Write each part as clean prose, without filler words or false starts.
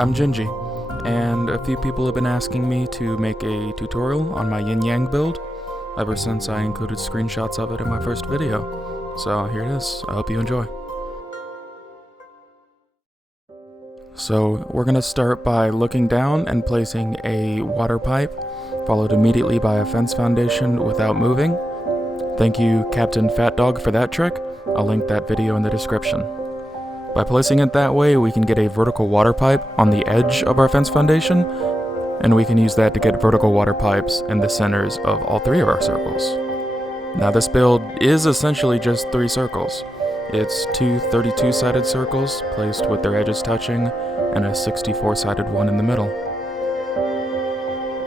I'm Gingie, and a few people have been asking me to make a tutorial on my yin-yang build ever since I included screenshots of it in my first video. So here it is, I hope you enjoy. So we're going to start by looking down and placing a water pipe, followed immediately by a fence foundation without moving. Thank you Captain Fat Dog for that trick. I'll link that video in the description. By placing it that way, we can get a vertical water pipe on the edge of our fence foundation, and we can use that to get vertical water pipes in the centers of all three of our circles. Now this build is essentially just 3 circles. It's 2 32-sided circles placed with their edges touching, and a 64-sided one in the middle.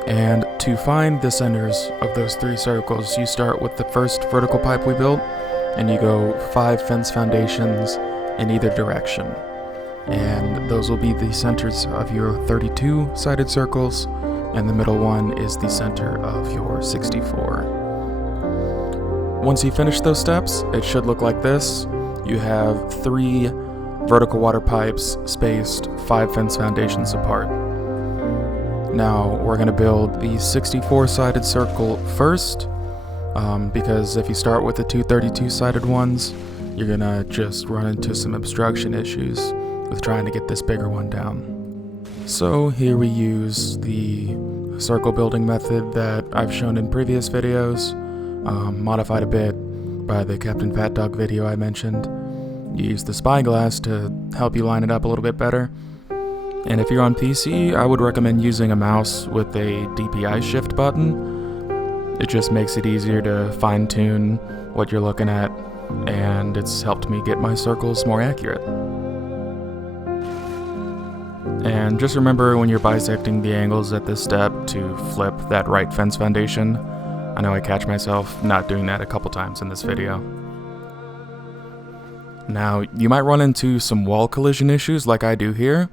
And to find the centers of those 3 circles, you start with the first vertical pipe we built, and you go 5 fence foundations in either direction. And those will be the centers of your 32-sided circles, and the middle one is the center of your 64. Once you finish those steps, it should look like this. You have 3 vertical water pipes spaced 5 fence foundations apart. Now we're going to build the 64-sided circle first, because if you start with the 2 32-sided ones, you're going to just run into some obstruction issues with trying to get this bigger one down. So here we use the circle building method that I've shown in previous videos, modified a bit by the Captain Fat Dog video I mentioned. You use the spyglass to help you line it up a little bit better. And if you're on PC, I would recommend using a mouse with a DPI shift button. It just makes it easier to fine-tune what you're looking at, and it's helped me get my circles more accurate. And just remember when you're bisecting the angles at this step to flip that right fence foundation. I know I catch myself not doing that a couple times in this video. Now, you might run into some wall collision issues like I do here.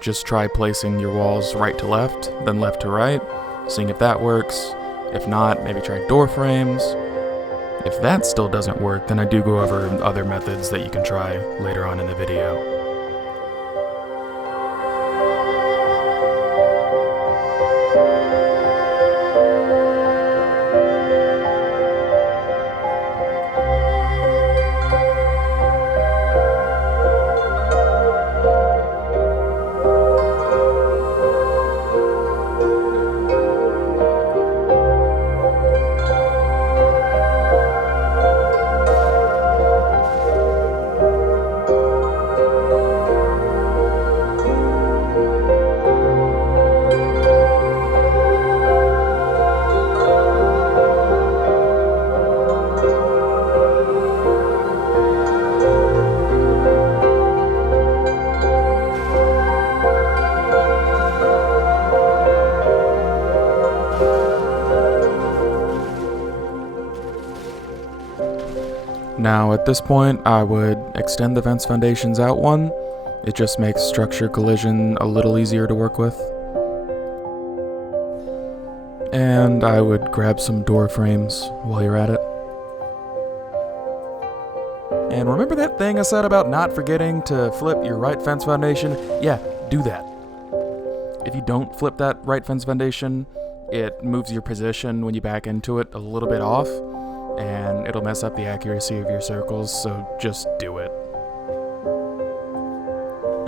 Just try placing your walls right to left, then left to right, seeing if that works. If not, maybe try door frames. If that still doesn't work, then I do go over other methods that you can try later on in the video. Now at this point, I would extend the fence foundations out one. It just makes structure collision a little easier to work with. And I would grab some door frames while you're at it. And remember that thing I said about not forgetting to flip your right fence foundation? Yeah, do that. If you don't flip that right fence foundation, it moves your position when you back into it a little bit off, and it'll mess up the accuracy of your circles, so just do it.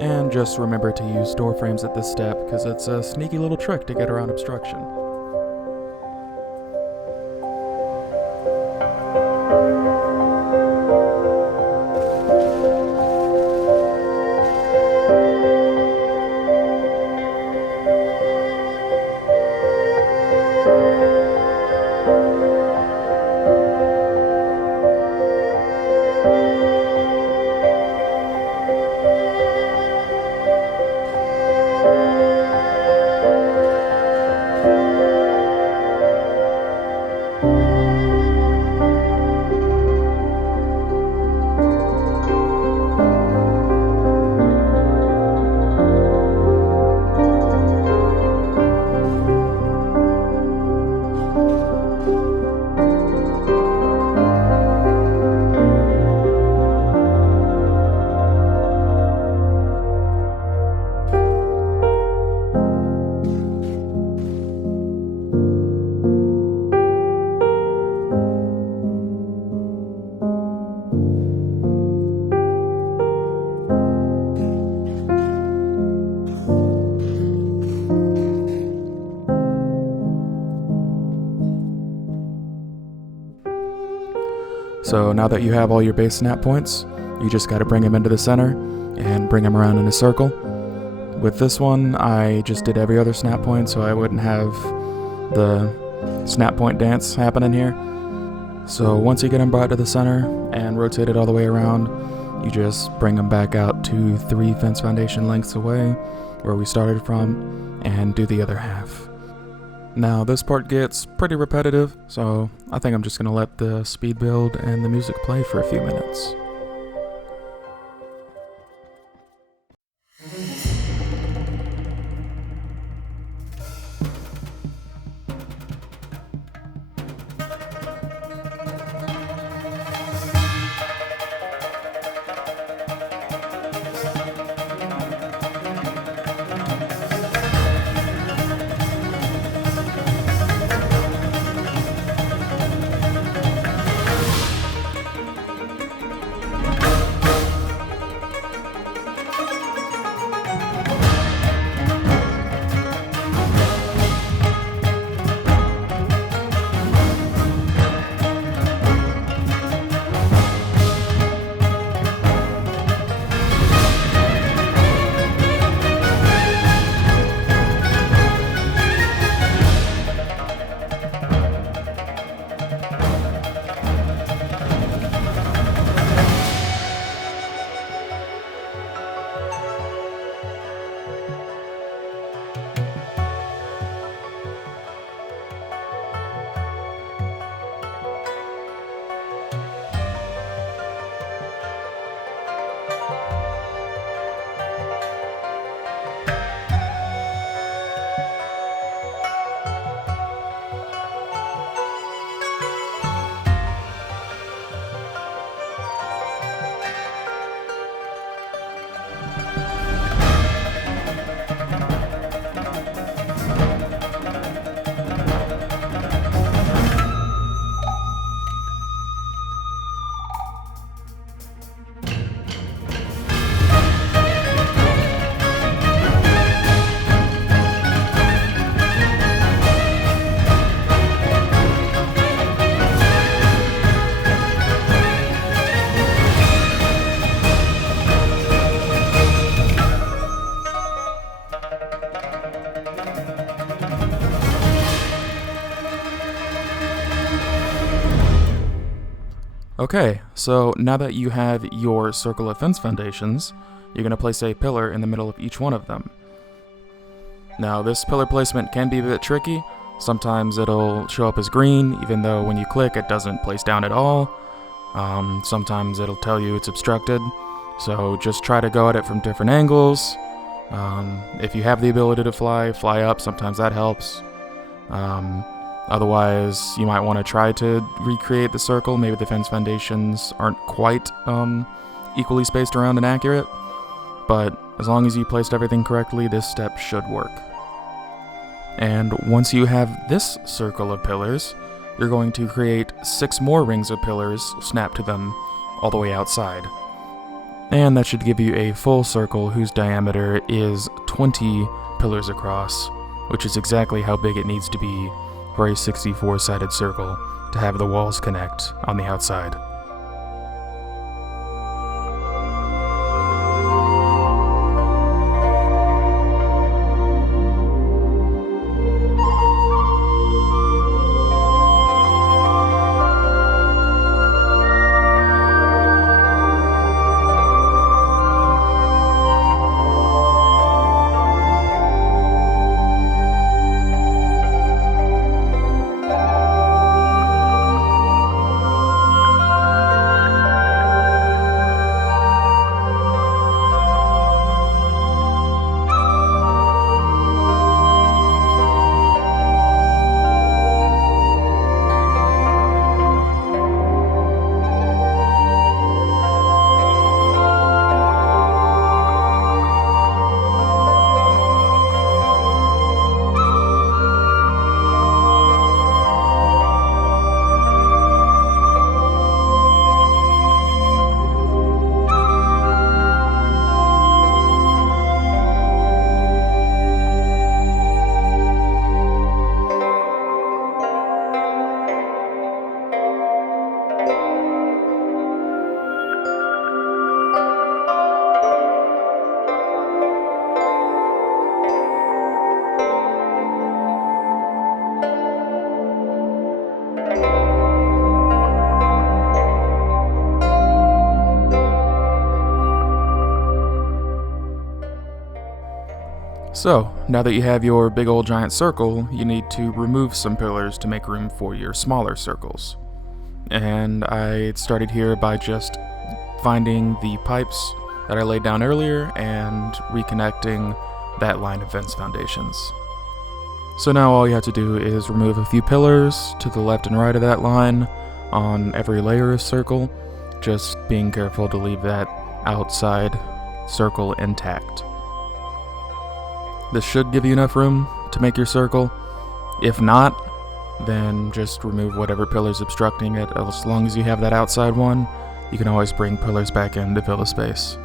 And just remember to use door frames at this step, because it's a sneaky little trick to get around obstruction. So now that you have all your base snap points, you just gotta bring them into the center and bring them around in a circle. With this one, I just did every other snap point so I wouldn't have the snap point dance happening here. So once you get them brought to the center and rotate it all the way around, you just bring them back out to 3 fence foundation lengths away where we started from and do the other half. Now this part gets pretty repetitive, so I think I'm just gonna let the speed build and the music play for a few minutes. Okay, so now that you have your circle of fence foundations, you're going to place a pillar in the middle of each one of them. Now this pillar placement can be a bit tricky. Sometimes it'll show up as green, even though when you click it doesn't place down at all. Sometimes it'll tell you it's obstructed, so just try to go at it from different angles. If you have the ability to fly up, sometimes that helps. Otherwise, you might want to try to recreate the circle. Maybe the fence foundations aren't quite equally spaced around and accurate, but as long as you placed everything correctly, this step should work. And once you have this circle of pillars, you're going to create 6 more rings of pillars snapped to them all the way outside. And that should give you a full circle whose diameter is 20 pillars across, which is exactly how big it needs to be for a 64-sided circle to have the walls connect on the outside. So, now that you have your big old giant circle, you need to remove some pillars to make room for your smaller circles. And I started here by just finding the pipes that I laid down earlier and reconnecting that line of fence foundations. So now all you have to do is remove a few pillars to the left and right of that line on every layer of circle, just being careful to leave that outside circle intact. This should give you enough room to make your circle. If not, then just remove whatever pillar's obstructing it. As long as you have that outside one, you can always bring pillars back in to fill the space.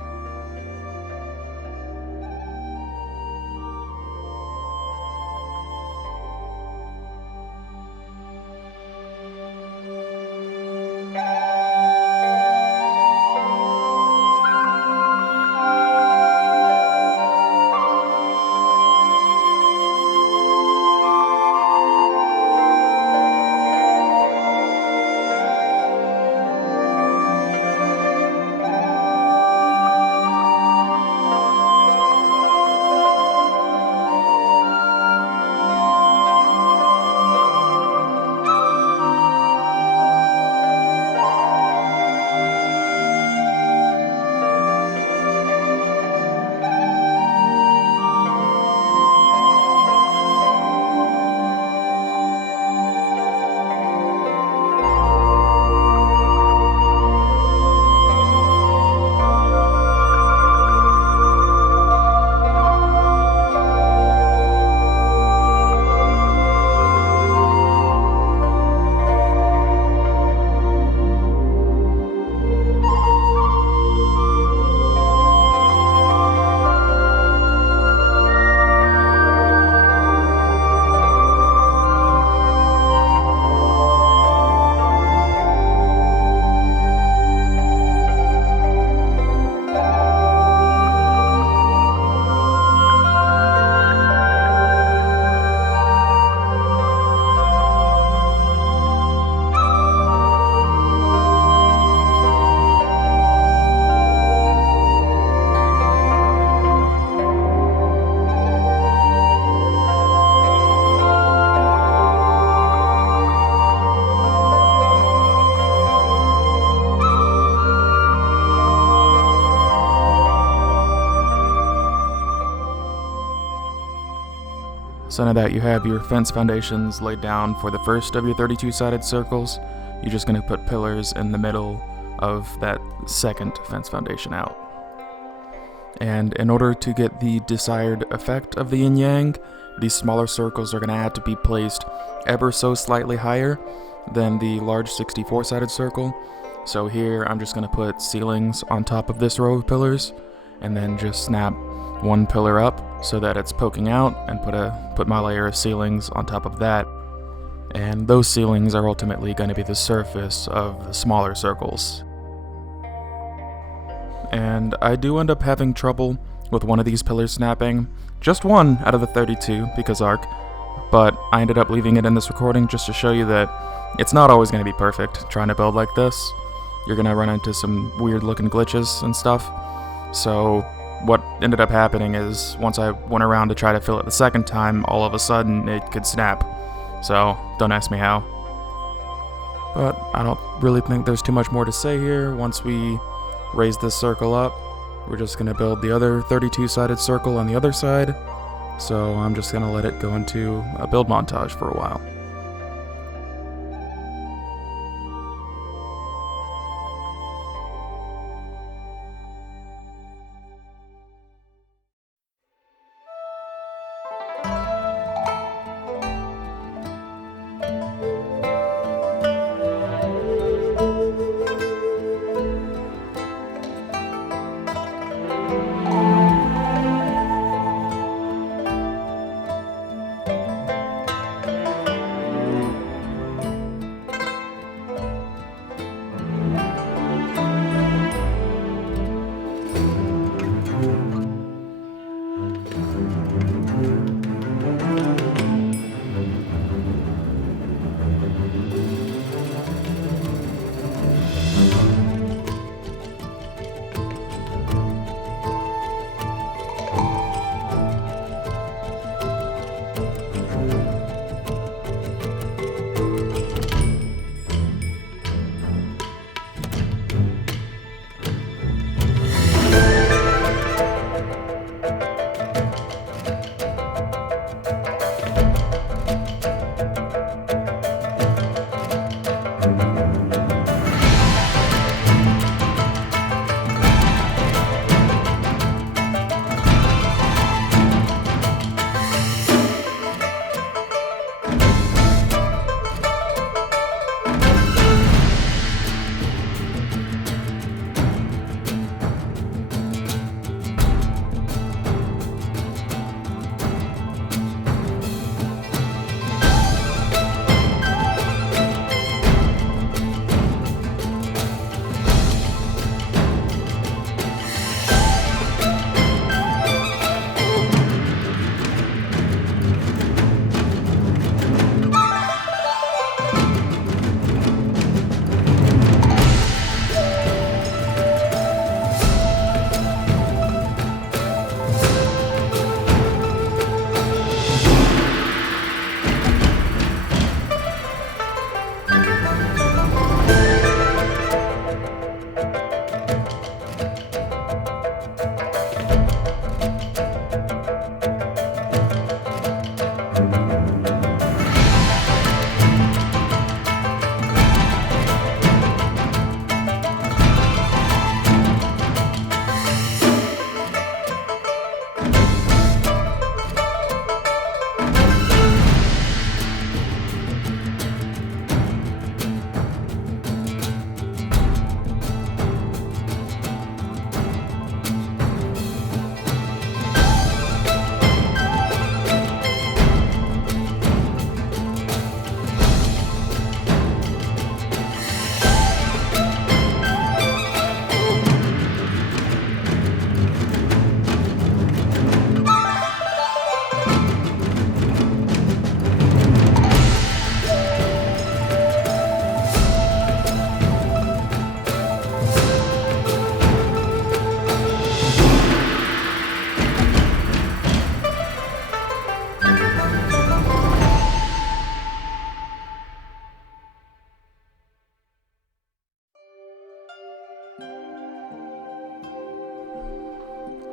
So now that you have your fence foundations laid down for the first of your 32-sided circles, you're just going to put pillars in the middle of that second fence foundation out. And in order to get the desired effect of the yin-yang, these smaller circles are going to have to be placed ever so slightly higher than the large 64-sided circle. So here I'm just going to put ceilings on top of this row of pillars, and then just snap one pillar up so that it's poking out, and put my layer of ceilings on top of that. And those ceilings are ultimately going to be the surface of the smaller circles. And I do end up having trouble with one of these pillars snapping, just one out of the 32 because ARK, but I ended up leaving it in this recording just to show you that it's not always going to be perfect trying to build like this. You're going to run into some weird looking glitches and stuff. So what ended up happening is once I went around to try to fill it the second time, all of a sudden it could snap. So don't ask me how. But I don't really think there's too much more to say here. Once we raise this circle up, we're just going to build the other 32-sided circle on the other side. So I'm just going to let it go into a build montage for a while.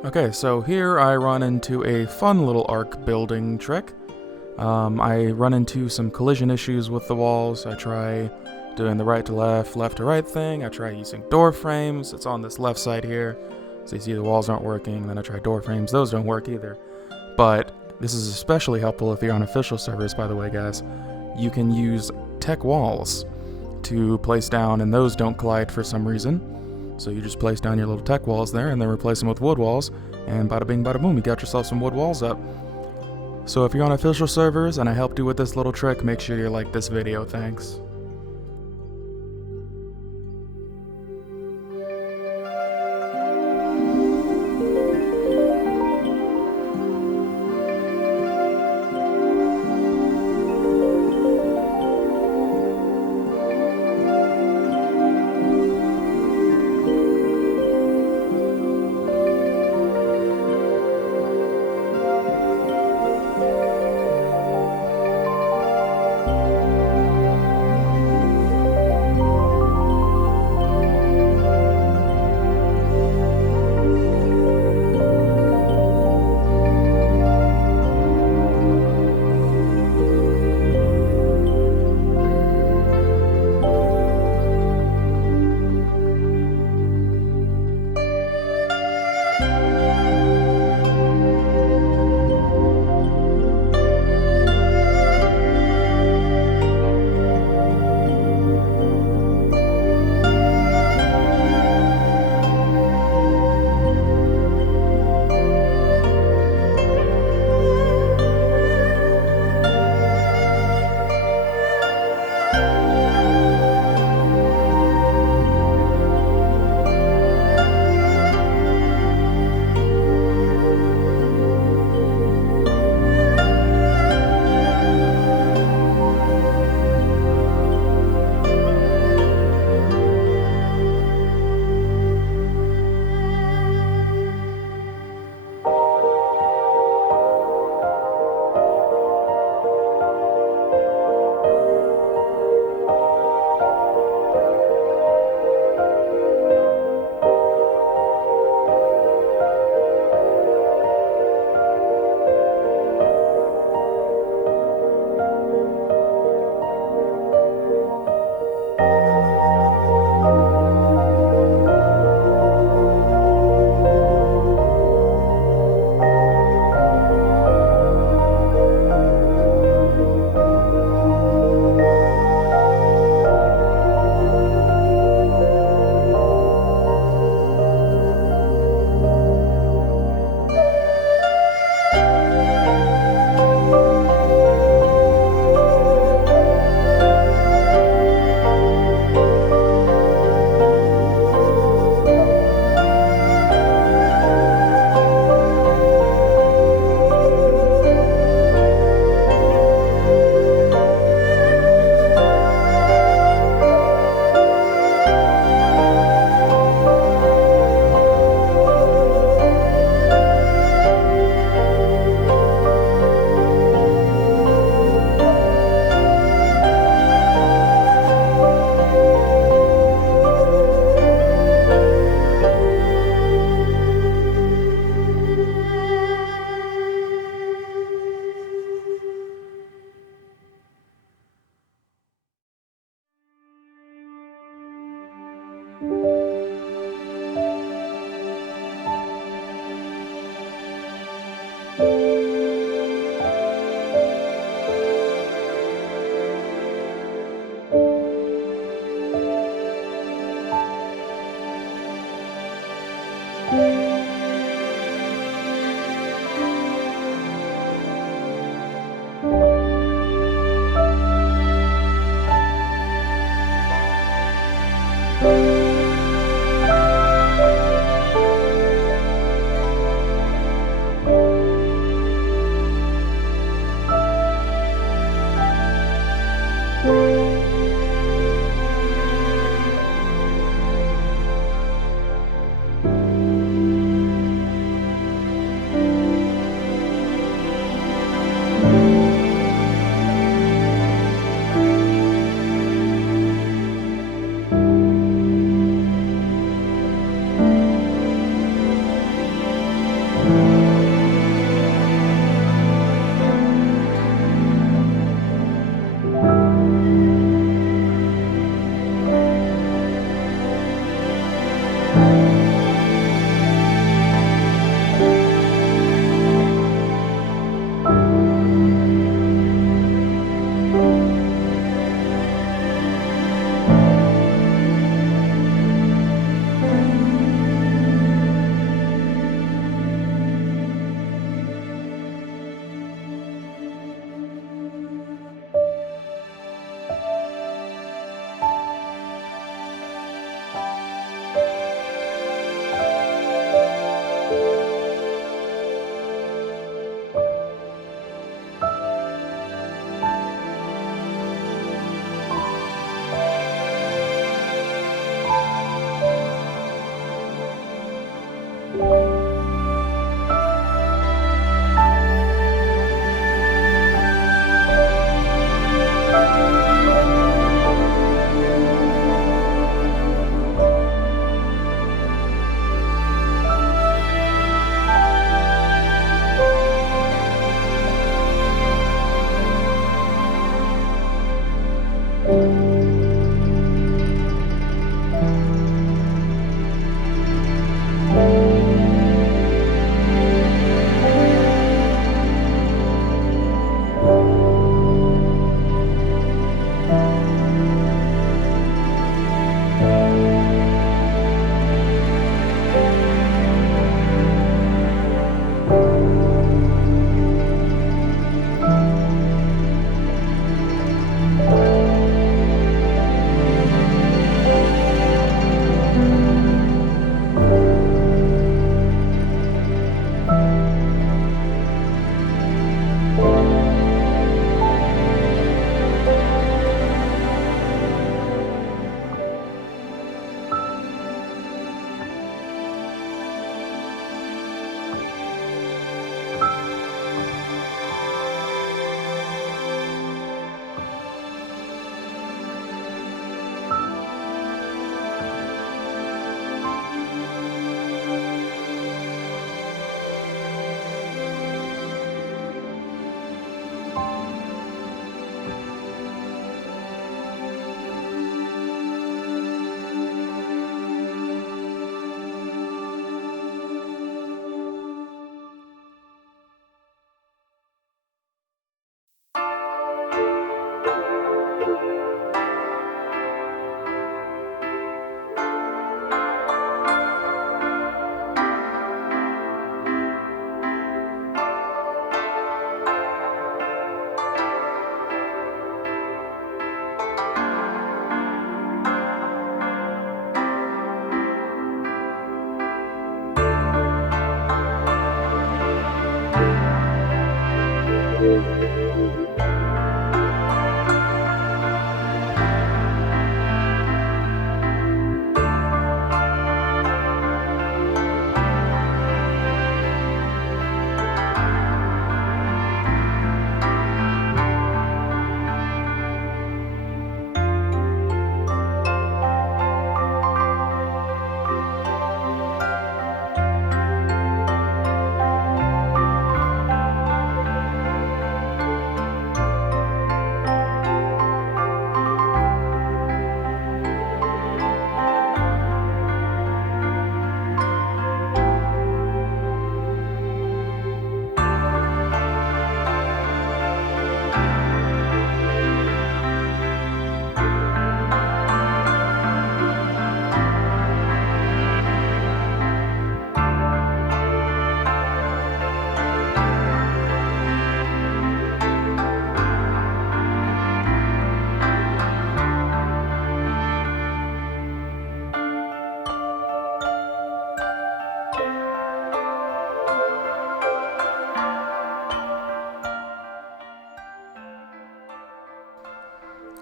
Okay, so here I run into a fun little ARK building trick. I run into some collision issues with the walls. I try doing the right to right thing. I try using door frames. It's on this left side here. So you see the walls aren't working. Then I try door frames. Those don't work either. But this is especially helpful if you're on official servers, by the way, guys. You can use tech walls to place down, and those don't collide for some reason. So you just place down your little tech walls there and then replace them with wood walls, and bada bing bada boom, you got yourself some wood walls up. So if you're on official servers and I helped you with this little trick, make sure you like this video, thanks.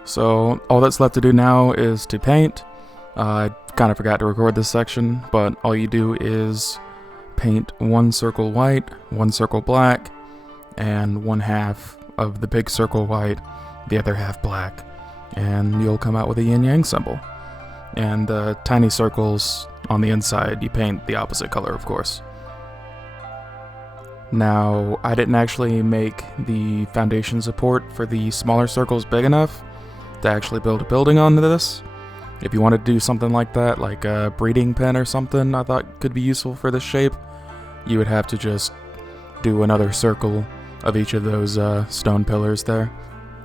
So all that's left to do now is to paint. I kind of forgot to record this section, but all you do is paint one circle white, one circle black, and one half of the big circle white, the other half black, and you'll come out with a yin-yang symbol. And the tiny circles on the inside, you paint the opposite color, of course. Now, I didn't actually make the foundation support for the smaller circles big enough to actually build a building onto this. If you want to do something like that, like a breeding pen or something I thought could be useful for this shape, you would have to just do another circle of each of those stone pillars there.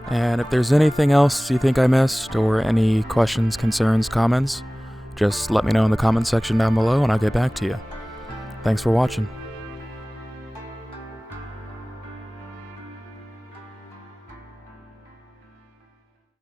And if there's anything else you think I missed, or any questions, concerns, comments, just let me know in the comment section down below and I'll get back to you. Thanks for watching.